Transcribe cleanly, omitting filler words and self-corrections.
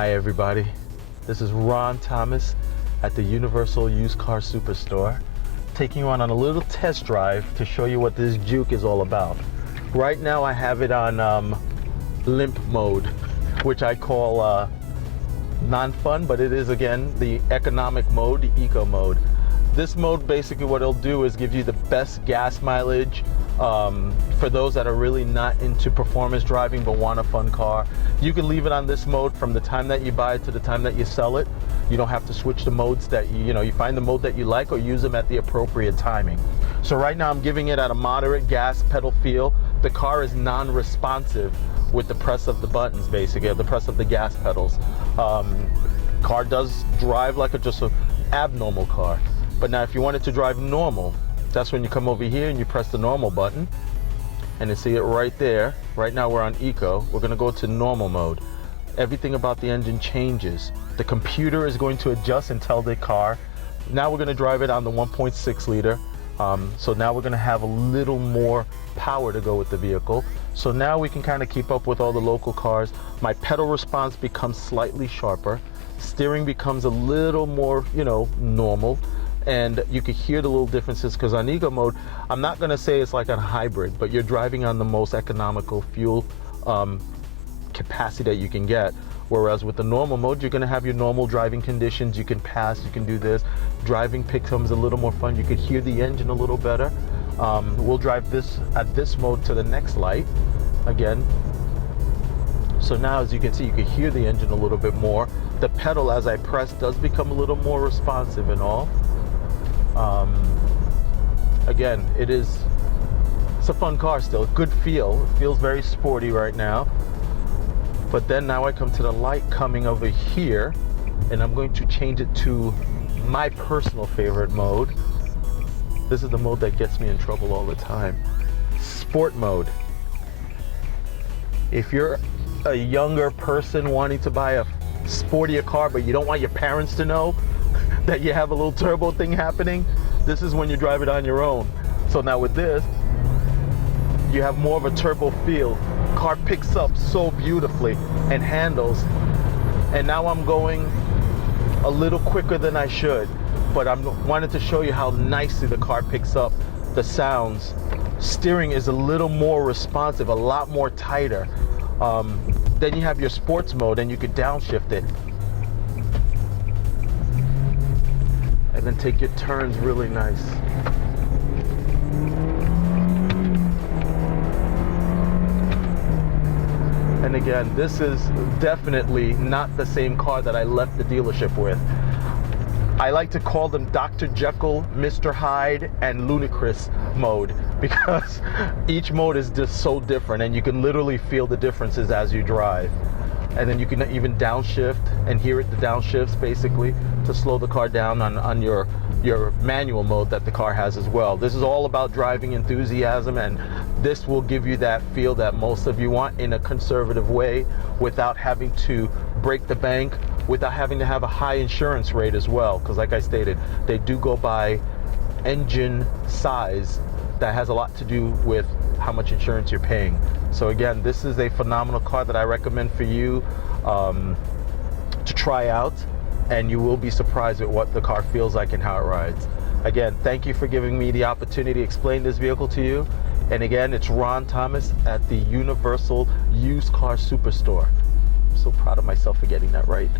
Hi everybody, this is Ron Thomas at the Universal Used Car Superstore, taking you on a little test drive to show you what this JUKE is all about. Right now I have it on limp mode, which I call non-fun, but it is again the economic mode, the eco mode. This mode, basically what it'll do is give you the best gas mileage for those that are really not into performance driving but want a fun car. You can leave it on this mode from the time that you buy it to the time that you sell it. You don't have to switch the modes that you find the mode that you like or use them at the appropriate timing. So right now I'm giving it at a moderate gas pedal feel. The car is non-responsive with the press of the buttons, basically, the press of the gas pedals. Car does drive like just an abnormal car. But now if you want it to drive normal, that's when you come over here and you press the normal button, and you see it right there. Right now we're on eco. We're going to go to normal mode. Everything about the engine changes. The computer is going to adjust and tell the car. Now we're going to drive it on the 1.6 liter. So now we're going to have a little more power to go with the vehicle. So now we can kind of keep up with all the local cars. My pedal response becomes slightly sharper. Steering becomes a little more, normal. And you can hear the little differences because on eco mode, I'm not going to say it's like a hybrid, but you're driving on the most economical fuel capacity that you can get. Whereas with the normal mode, you're going to have your normal driving conditions. You can pass, you can do this. Driving becomes a little more fun. You can hear the engine a little better. We'll drive this at this mode to the next light again. So now, as you can see, you can hear the engine a little bit more. The pedal, as I press, does become a little more responsive and all. Again, it's a fun car still, good feel. It feels very sporty right now. But then now I come to the light coming over here, and I'm going to change it to my personal favorite mode. This is the mode that gets me in trouble all the time. Sport mode. If you're a younger person wanting to buy a sportier car, but you don't want your parents to know that you have a little turbo thing happening, this is when you drive it on your own. So now with this, you have more of a turbo feel. Car picks up so beautifully and handles. And now I'm going a little quicker than I should, but I wanted to show you how nicely the car picks up the sounds. Steering is a little more responsive, a lot more tighter. Then you have your sports mode and you could downshift it. And then take your turns really nice. And again, this is definitely not the same car that I left the dealership with. I like to call them Dr. Jekyll, Mr. Hyde, and Ludicrous mode, because each mode is just so different and you can literally feel the differences as you drive. And then you can even downshift and hear it, the downshifts basically, to slow the car down on your manual mode that the car has as well. This is all about driving enthusiasm, and this will give you that feel that most of you want in a conservative way without having to break the bank, without having to have a high insurance rate as well, because like I stated, they do go by engine size. That has a lot to do with how much insurance you're paying. So again, this is a phenomenal car that I recommend for you to try out, and you will be surprised at what the car feels like and how it rides. Again, thank you for giving me the opportunity to explain this vehicle to you. And again, it's Ron Thomas at the Universal Used Car Superstore. I'm so proud of myself for getting that right.